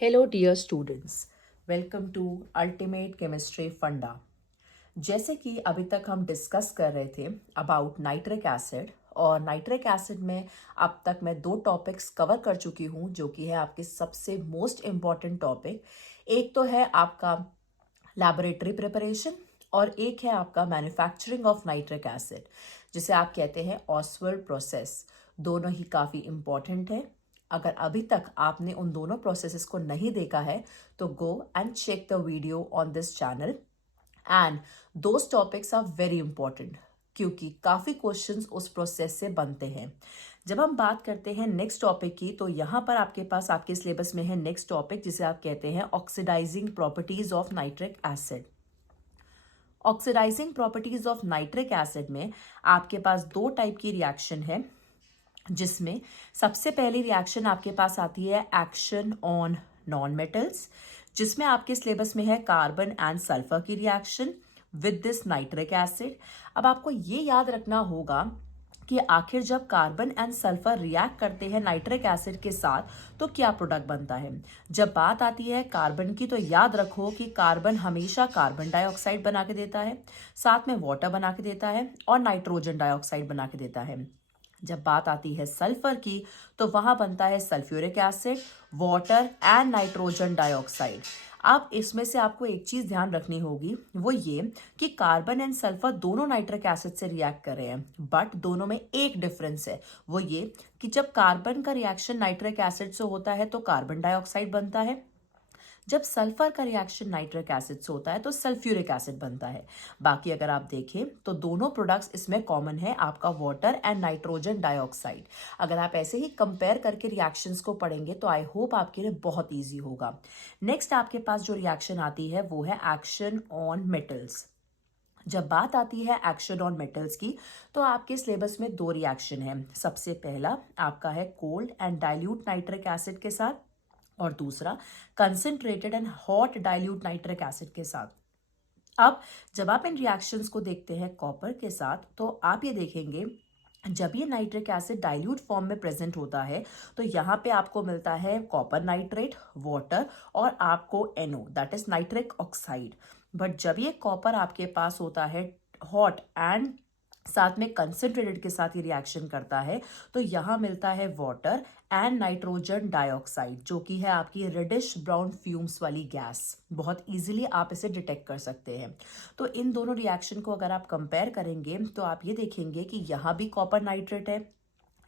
Hello dear students, welcome to ultimate chemistry funda. जैसे कि अभी तक हम डिस्कस कर रहे थे अबाउट नाइट्रिक एसिड, और नाइट्रिक एसिड में अब तक मैं दो टॉपिक्स कवर कर चुकी हूँ जो कि है आपके सबसे मोस्ट इम्पॉर्टेंट टॉपिक। एक तो है आपका लैबोरेटरी प्रिपरेशन और एक है आपका मैन्युफैक्चरिंग ऑफ नाइट्रिक एसिड, जिसे आप कहते हैं ऑसवर्ड प्रोसेस। दोनों ही काफ़ी इम्पॉर्टेंट है। अगर अभी तक आपने उन दोनों प्रोसेसेस को नहीं देखा है तो go and check the video on this channel, and those topics are very important क्योंकि काफ़ी क्वेश्चंस उस प्रोसेस से बनते हैं। जब हम बात करते हैं नेक्स्ट टॉपिक की, तो यहाँ पर आपके पास आपके सिलेबस में है नेक्स्ट टॉपिक जिसे आप कहते हैं oxidising properties of nitric acid. Oxidising properties of nitric acid में आपके पास दो टाइप की रिएक्शन है, जिसमें सबसे पहली रिएक्शन आपके पास आती है एक्शन ऑन नॉन मेटल्स, जिसमें आपके सिलेबस में है कार्बन एंड सल्फर की reaction with this nitric acid. अब आपको ये याद रखना होगा कि आखिर जब कार्बन एंड सल्फर रिएक्ट करते हैं नाइट्रिक एसिड के साथ तो क्या प्रोडक्ट बनता है। जब बात आती है कार्बन की, तो याद रखो कि कार्बन हमेशा कार्बन डाइऑक्साइड बना के देता है, साथ में वाटर बना के देता है और नाइट्रोजन डाइऑक्साइड बना के देता है। जब बात आती है सल्फर की, तो वहां बनता है sulphuric acid, water and nitrogen dioxide. अब इसमें से आपको एक चीज ध्यान रखनी होगी, वो ये कि कार्बन एंड सल्फर दोनों नाइट्रिक एसिड से रिएक्ट कर रहे हैं, बट दोनों में एक डिफरेंस है। वो ये कि जब कार्बन का रिएक्शन नाइट्रिक एसिड से होता है तो कार्बन डाइऑक्साइड बनता है, जब सल्फर का रिएक्शन नाइट्रिक एसिड से होता है तो सल्फ्यूरिक एसिड बनता है। बाकी अगर आप देखें तो दोनों प्रोडक्ट्स इसमें कॉमन है, आपका वाटर एंड नाइट्रोजन डाइऑक्साइड। अगर आप ऐसे ही कंपेयर करके रिएक्शंस को पढ़ेंगे तो आई होप आपके लिए बहुत ईजी होगा। नेक्स्ट आपके पास जो रिएक्शन आती है वो है एक्शन ऑन मेटल्स। जब बात आती है एक्शन ऑन मेटल्स की, तो आपके सिलेबस में दो रिएक्शन है। सबसे पहला आपका है cold and dilute nitric acid के साथ, और दूसरा concentrated and hot dilute nitric acid के साथ। अब जब आप इन रिएक्शंस को देखते हैं कॉपर के साथ, तो आप ये देखेंगे जब ये नाइट्रिक एसिड डाइल्यूट फॉर्म में प्रेजेंट होता है तो यहाँ पे आपको मिलता है कॉपर नाइट्रेट, वाटर और आपको NO, that is nitric oxide. But जब ये कॉपर आपके पास होता है हॉट एंड साथ में कंसंट्रेटेड के साथ ये रिएक्शन करता है, तो यहाँ मिलता है वाटर एंड नाइट्रोजन डाइऑक्साइड, जो कि है आपकी रेडिश ब्राउन फ्यूम्स वाली गैस। बहुत इजीली आप इसे डिटेक्ट कर सकते हैं। तो इन दोनों रिएक्शन को अगर आप कंपेयर करेंगे तो आप ये देखेंगे कि यहाँ भी कॉपर नाइट्रेट है,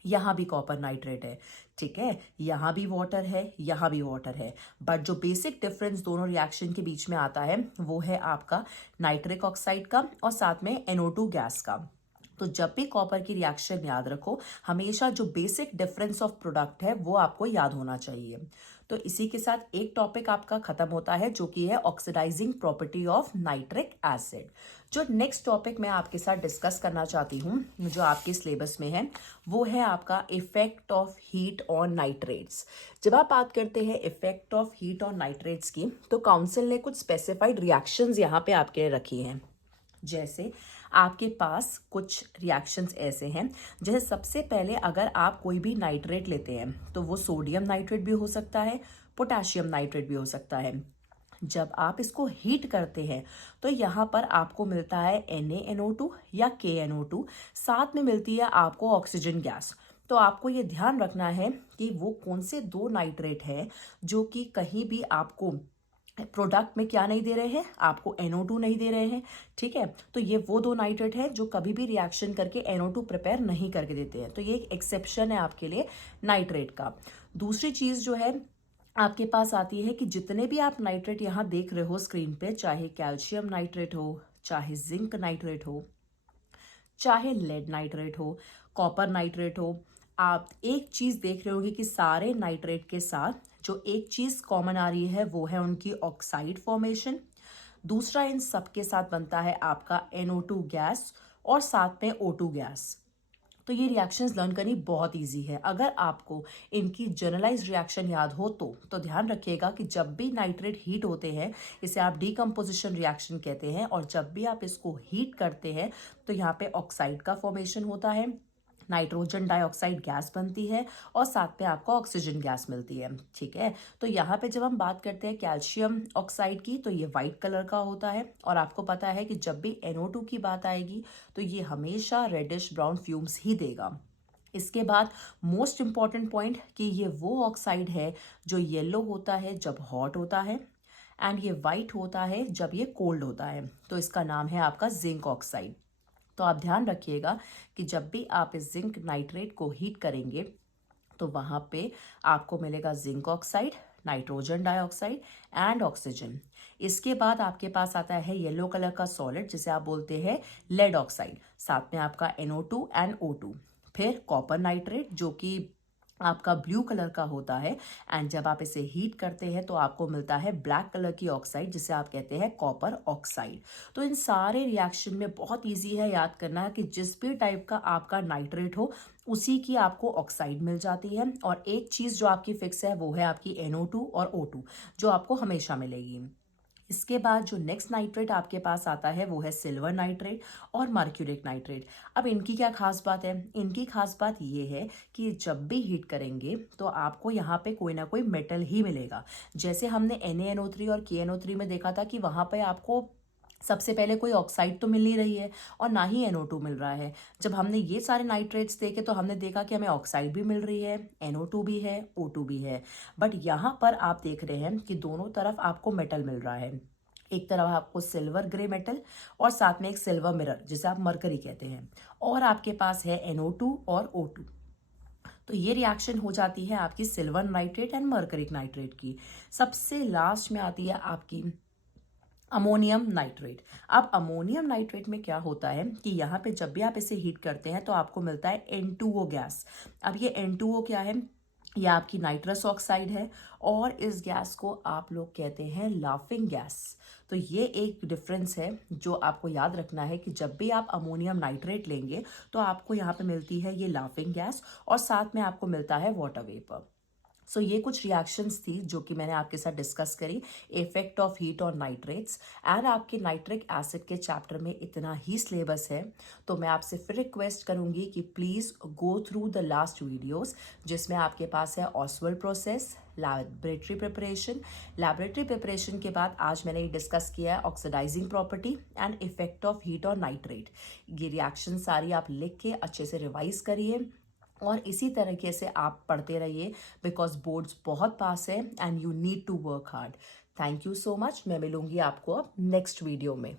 यहाँ भी कॉपर नाइट्रेट है, ठीक है, यहाँ भी वाटर है, यहाँ भी वाटर है। बट जो बेसिक डिफरेंस दोनों रिएक्शन के बीच में आता है वो है आपका नाइट्रिक ऑक्साइड का और साथ में NO2 गैस का। तो जब भी कॉपर की रिएक्शन याद रखो, हमेशा जो बेसिक डिफरेंस ऑफ प्रोडक्ट है वो आपको याद होना चाहिए। तो इसी के साथ एक टॉपिक आपका खत्म होता है जो कि है oxidising property of nitric acid. जो नेक्स्ट टॉपिक मैं आपके साथ डिस्कस करना चाहती हूँ जो आपके सिलेबस में है वो है आपका effect of heat on nitrates. जब आप बात करते हैं effect of heat on nitrates की, तो काउंसिल ने कुछ स्पेसिफाइड रिएक्शंस यहाँ पे आपके लिए रखी हैं। जैसे आपके पास कुछ रिएक्शंस ऐसे हैं, जैसे सबसे पहले अगर आप कोई भी नाइट्रेट लेते हैं तो वो सोडियम नाइट्रेट भी हो सकता है, पोटेशियम नाइट्रेट भी हो सकता है। जब आप इसको हीट करते हैं तो यहाँ पर आपको मिलता है NaNO2 या KNO2, साथ में मिलती है आपको ऑक्सीजन गैस। तो आपको ये ध्यान रखना है कि वो कौन से दो नाइट्रेट है जो कि कहीं भी आपको प्रोडक्ट में क्या नहीं दे रहे हैं, आपको NO2 नहीं दे रहे हैं, ठीक है। तो ये वो दो नाइट्रेट है जो कभी भी रिएक्शन करके NO2 प्रिपेयर नहीं करके देते हैं, तो ये एक एक्सेप्शन है आपके लिए नाइट्रेट का। दूसरी चीज जो है आपके पास आती है कि जितने भी आप नाइट्रेट यहाँ देख रहे हो स्क्रीन पे, चाहे कैल्शियम नाइट्रेट हो, चाहे जिंक नाइट्रेट हो, चाहे लेड नाइट्रेट हो, कॉपर नाइट्रेट हो, आप एक चीज देख रहे होगे कि सारे नाइट्रेट के साथ जो एक चीज कॉमन आ रही है वो है उनकी ऑक्साइड फॉर्मेशन। दूसरा इन सबके साथ बनता है आपका NO2 गैस और साथ में O2 गैस। तो ये रिएक्शंस लर्न करनी बहुत इजी है। अगर आपको इनकी जनरलाइज रिएक्शन याद हो तो ध्यान रखिएगा कि जब भी नाइट्रेट हीट होते हैं, इसे आप डीकम्पोजिशन रिएक्शन कहते हैं, और जब भी आप इसको हीट करते हैं तो यहाँ पे ऑक्साइड का फॉर्मेशन होता है, नाइट्रोजन डाइऑक्साइड गैस बनती है और साथ में आपको ऑक्सीजन गैस मिलती है। ठीक है, तो यहाँ पे जब हम बात करते हैं कैल्शियम ऑक्साइड की तो ये वाइट कलर का होता है और आपको पता है कि जब भी NO2 की बात आएगी तो ये हमेशा रेडिश ब्राउन फ्यूम्स ही देगा। इसके बाद मोस्ट इंपॉर्टेंट पॉइंट कि ये वो ऑक्साइड है जो येलो होता है जब हॉट होता है एंड ये वाइट होता है जब ये कोल्ड होता है, तो इसका नाम है आपका जिंक ऑक्साइड। तो आप ध्यान रखिएगा कि जब भी आप इस जिंक नाइट्रेट को हीट करेंगे तो वहाँ पे आपको मिलेगा zinc oxide, nitrogen dioxide and oxygen. इसके बाद आपके पास आता है येलो कलर का सॉलिड जिसे आप बोलते हैं लेड ऑक्साइड, साथ में आपका NO2 एंड O2। फिर कॉपर नाइट्रेट जो कि आपका ब्लू कलर का होता है एंड जब आप इसे हीट करते हैं तो आपको मिलता है ब्लैक कलर की ऑक्साइड जिसे आप कहते हैं कॉपर ऑक्साइड। तो इन सारे रिएक्शन में बहुत इजी है याद करना कि जिस भी टाइप का आपका नाइट्रेट हो उसी की आपको ऑक्साइड मिल जाती है, और एक चीज़ जो आपकी फिक्स है वो है आपकी NO2 और O2 जो आपको हमेशा मिलेगी। इसके बाद जो नेक्स्ट नाइट्रेट आपके पास आता है वो है सिल्वर नाइट्रेट और मर्क्यूरिक नाइट्रेट। अब इनकी क्या खास बात है? इनकी खास बात ये है कि जब भी हीट करेंगे तो आपको यहाँ पे कोई ना कोई मेटल ही मिलेगा। जैसे हमने NaNO3 और KNO3 में देखा था कि वहाँ पे आपको सबसे पहले कोई ऑक्साइड तो मिल नहीं रही है और ना ही NO2 मिल रहा है। जब हमने ये सारे नाइट्रेट्स देखे तो हमने देखा कि हमें ऑक्साइड भी मिल रही है, NO2 भी है, O2 भी है। बट यहाँ पर आप देख रहे हैं कि दोनों तरफ आपको मेटल मिल रहा है। एक तरफ आपको सिल्वर ग्रे मेटल और साथ में एक सिल्वर मिरर जिसे आप मरकरी कहते हैं, और आपके पास है NO2 और O2। तो ये रिएक्शन हो जाती है आपकी सिल्वर नाइट्रेट एंड मरकरिक नाइट्रेट की। सबसे लास्ट में आती है आपकी अमोनियम नाइट्रेट। अब अमोनियम नाइट्रेट में क्या होता है कि यहाँ पे जब भी आप इसे हीट करते हैं तो आपको मिलता है N2O गैस। अब ये N2O क्या है? ये आपकी नाइट्रस ऑक्साइड है और इस गैस को आप लोग कहते हैं लाफिंग गैस। तो ये एक डिफरेंस है जो आपको याद रखना है कि जब भी आप अमोनियम नाइट्रेट लेंगे तो आपको यहाँ पे मिलती है ये लाफिंग गैस और साथ में आपको मिलता है वाटर वेपर। सो ये कुछ रिएक्शंस थी जो कि मैंने आपके साथ डिस्कस करी, effect of heat on nitrates. And आपके नाइट्रिक एसिड के चैप्टर में इतना ही सिलेबस है, तो मैं आपसे फिर रिक्वेस्ट करूंगी कि please go through the last videos जिसमें आपके पास है Ostwald process, laboratory preparation. Laboratory preparation के बाद आज मैंने डिस्कस किया है oxidising property and effect of heat on nitrate. ये रिएक्शन सारी आप लिख के अच्छे से रिवाइज करिए और इसी तरीके से आप पढ़ते रहिए बिकॉज बोर्ड्स बहुत पास है and you need to work hard. Thank you so much. मैं मिलूंगी आपको अब नेक्स्ट वीडियो में।